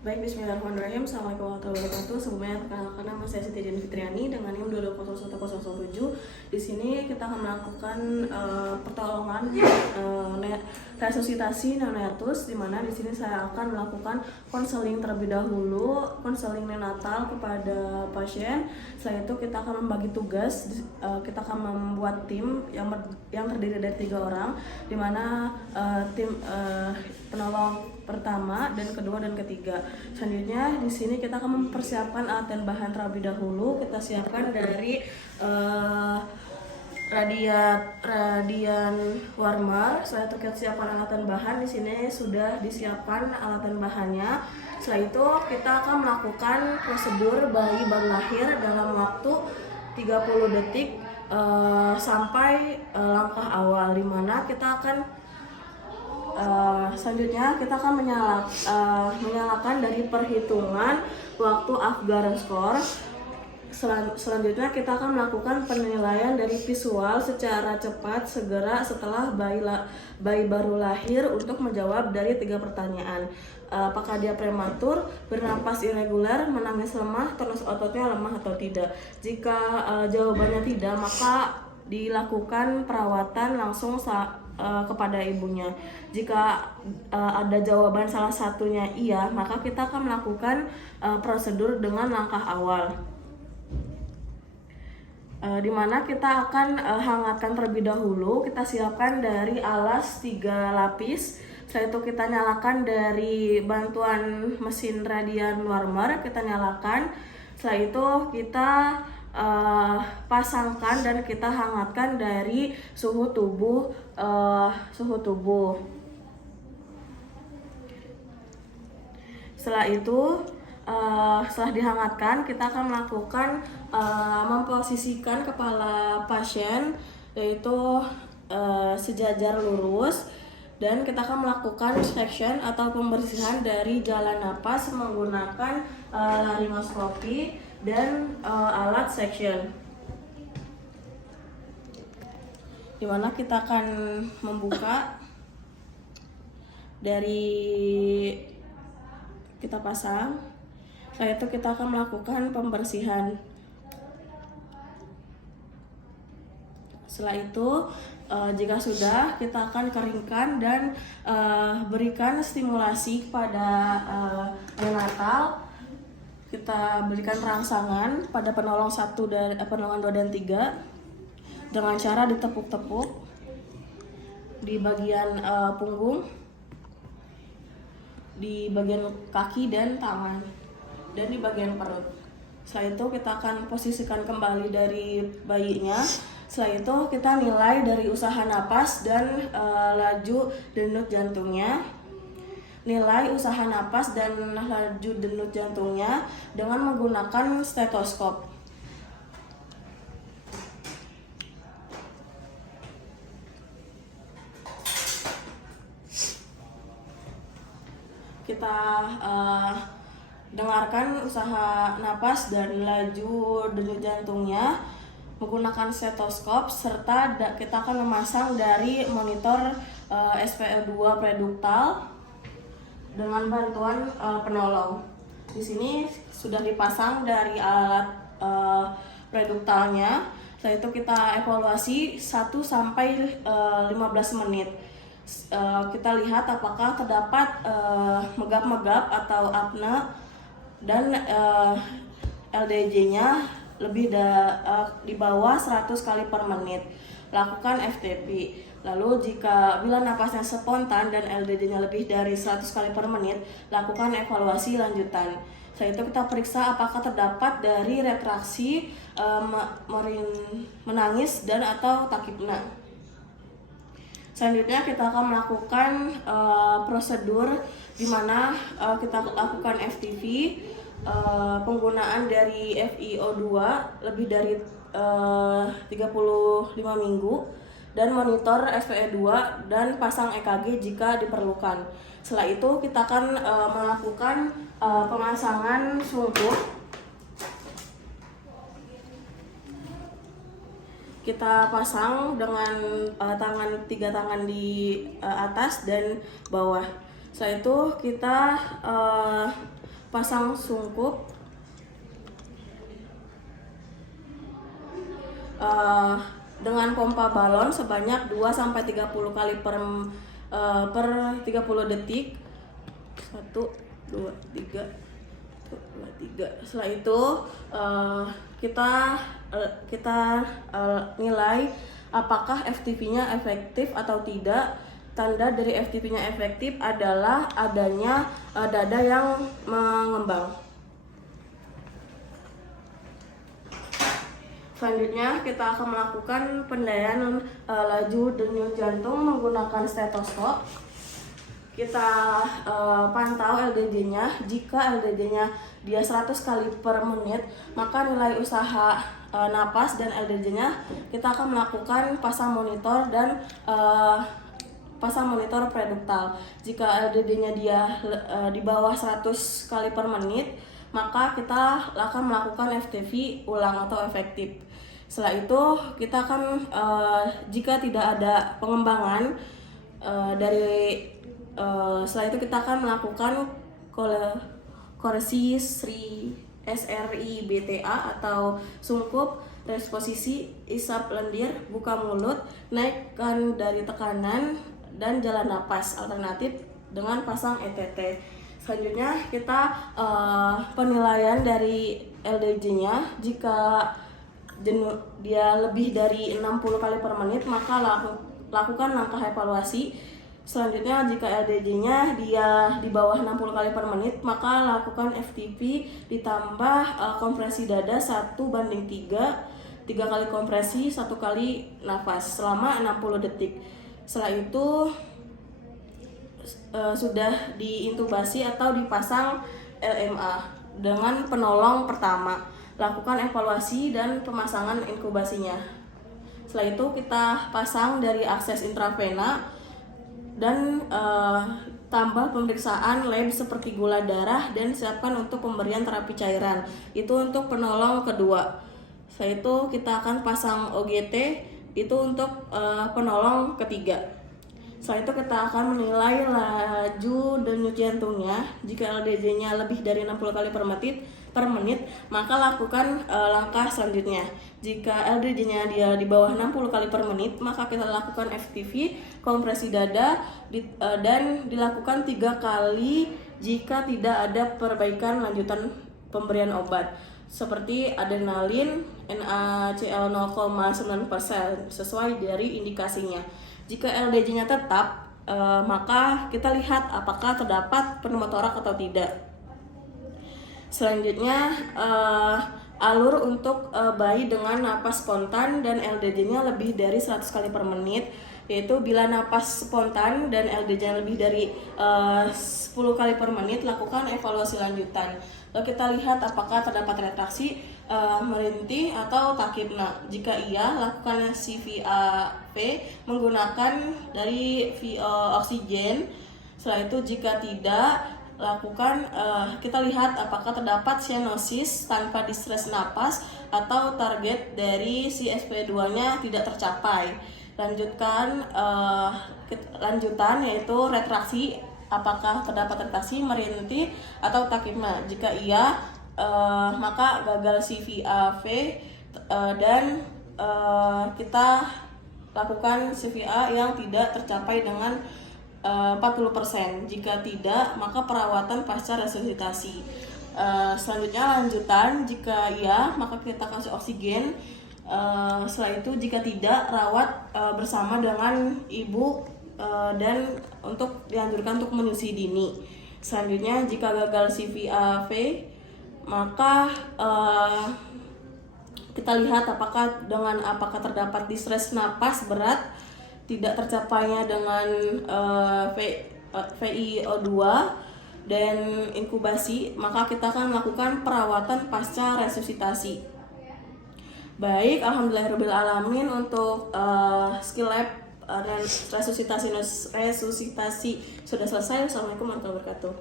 Baik, bismillahirrahmanirrahim. Assalamualaikum warahmatullahi wabarakatuh. Sebelumnya perkenalkan nama saya Siti Dian Fitriani dengan NIM 2201007. Di sini kita akan melakukan pertolongan resusitasi neonatus, di mana di sini saya akan melakukan konseling terlebih dahulu, konseling neonatal kepada pasien. Setelah itu kita akan membagi tugas, kita akan membuat tim yang terdiri dari 3 orang, di mana tim penolong pertama dan kedua dan ketiga. Selanjutnya di sini kita akan mempersiapkan alat dan bahan terlebih dahulu. Kita siapkan dari radian warmer. Setelah itu kita siapkan alat dan bahan. Di sini sudah disiapkan alat dan bahannya. Setelah itu kita akan melakukan prosedur bayi baru lahir dalam waktu 30 detik sampai langkah awal, di mana kita akan selanjutnya kita akan menyalakan dari perhitungan waktu Afghan score. Selanjutnya kita akan melakukan penilaian dari visual secara cepat segera setelah bayi baru lahir untuk menjawab dari 3 pertanyaan. Apakah dia prematur, bernapas irregular, menangis lemah, tonus ototnya lemah atau tidak. Jika jawabannya tidak, maka dilakukan perawatan langsung kepada ibunya. Jika ada jawaban salah satunya iya, maka kita akan melakukan prosedur dengan langkah awal, di mana kita akan hangatkan terlebih dahulu. Kita siapkan dari alas 3 lapis. Setelah itu kita nyalakan dari bantuan mesin radian warmer, kita nyalakan. Setelah itu kita pasangkan dan kita hangatkan dari suhu tubuh. Setelah itu setelah dihangatkan, kita akan melakukan memposisikan kepala pasien, yaitu sejajar lurus, dan kita akan melakukan section atau pembersihan dari jalan napas menggunakan laryngoskopi dan alat section, dimana kita akan membuka dari kita pasang. Setelah itu kita akan melakukan pembersihan. Setelah itu jika sudah, kita akan keringkan dan berikan stimulasi kepada neonatal. Kita berikan rangsangan pada penolong 1 dan penolong 2 dan 3 dengan cara ditepuk-tepuk di bagian punggung, di bagian kaki dan tangan, dan di bagian perut. Setelah itu kita akan posisikan kembali dari bayinya. Setelah itu kita nilai dari usaha napas dan laju denyut jantungnya. Nilai usaha napas dan laju denyut jantungnya dengan menggunakan stetoskop. Kita dengarkan usaha napas dan laju denyut jantungnya menggunakan stetoskop, serta kita akan memasang dari monitor SpO2 preduktal dengan bantuan penolong. Di sini sudah dipasang dari alat preduktalnya. Setelah itu kita evaluasi 1 sampai 15 menit. Kita lihat apakah terdapat megap-megap atau apne, dan LDJ-nya di bawah 100 kali per menit. Lakukan FTP. Lalu bila napasnya spontan dan LDJ-nya lebih dari 100 kali per menit, lakukan evaluasi lanjutan. Setelah itu kita periksa apakah terdapat dari retraksi, menangis dan atau takipna. Selanjutnya kita akan melakukan prosedur di mana kita lakukan FTV, penggunaan dari FiO2 lebih dari 35 minggu, dan monitor SpO2 dan pasang EKG jika diperlukan. Setelah itu kita akan melakukan pemasangan sungkup. Kita pasang dengan 3 tangan di atas dan bawah. Setelah itu kita pasang sungkup dengan pompa balon sebanyak 2-30 kali per 30 detik. 1, 2, 3. Setelah itu kita nilai apakah FTP-nya efektif atau tidak. Tanda dari FTP-nya efektif adalah adanya dada yang mengembang. Selanjutnya kita akan melakukan penilaian laju denyut jantung menggunakan stetoskop. Kita pantau LDJ-nya. Jika LDJ-nya dia 100 kali per menit, maka nilai usaha napas dan LDJ-nya kita akan melakukan pasang monitor dan pasang monitor preduktal. Jika LDJ-nya dia di bawah 100 kali per menit, maka kita akan melakukan FTP ulang atau efektif. Setelah itu kita akan jika tidak ada pengembangan setelah itu kita akan melakukan koreksi SRI-BTA atau sungkup, resposisi, isap lendir, buka mulut, naikkan dari tekanan, dan jalan napas alternatif dengan pasang ETT. Selanjutnya kita penilaian dari LDJ-nya. Jika dia lebih dari 60 kali per menit, maka lakukan langkah evaluasi. Selanjutnya jika LDJ-nya dia di bawah 60 kali per menit, maka lakukan FTP ditambah kompresi dada 1:3, 3 kali kompresi, 1 kali nafas selama 60 detik. Setelah itu sudah diintubasi atau dipasang LMA dengan penolong pertama. Lakukan evaluasi dan pemasangan inkubasinya. Setelah itu kita pasang dari akses intravena dan tambah pemeriksaan lab seperti gula darah dan siapkan untuk pemberian terapi cairan. Itu untuk penolong kedua. Setelah itu kita akan pasang OGT, itu untuk penolong ketiga. Setelah itu kita akan menilai laju denyut jantungnya. Jika LDJ-nya lebih dari 60 kali per menit, maka lakukan langkah selanjutnya. Jika LDJ-nya dia di bawah 60 kali per menit, maka kita lakukan FTP, kompresi dada, dan dilakukan 3 kali jika tidak ada perbaikan lanjutan pemberian obat seperti adrenalin, NaCl 0,9% sesuai dari indikasinya. Jika LDJ-nya tetap, maka kita lihat apakah terdapat pneumotorak atau tidak. Selanjutnya alur untuk bayi dengan napas spontan dan LDJ-nya lebih dari 100 kali per menit, yaitu bila napas spontan dan LDJ-nya lebih dari 10 kali per menit, lakukan evaluasi lanjutan. Lalu kita lihat apakah terdapat retraksi, merintih atau takipna. Jika iya, lakukan CVAP menggunakan dari oksigen. Setelah itu jika tidak, lakukan kita lihat apakah terdapat cyanosis tanpa distres napas atau target dari si SP2-nya tidak tercapai. Lanjutan yaitu retraksi, apakah terdapat retraksi, merintih atau takipna. Jika iya, maka gagal CVAV dan kita lakukan CVA yang tidak tercapai dengan 40%. Jika tidak, maka perawatan pasca resusitasi. Selanjutnya lanjutan, jika iya maka kita kasih oksigen. Setelah itu jika tidak, rawat bersama dengan ibu dan untuk dianjurkan untuk menyusui dini. Selanjutnya jika gagal CVAV, maka kita lihat apakah terdapat distres napas berat, tidak tercapainya dengan ViO2 dan inkubasi, maka kita akan melakukan perawatan pasca resusitasi. Baik, alhamdulillahirobbilalamin untuk skill lab dan resusitasi sudah selesai. Assalamualaikum warahmatullahi wabarakatuh.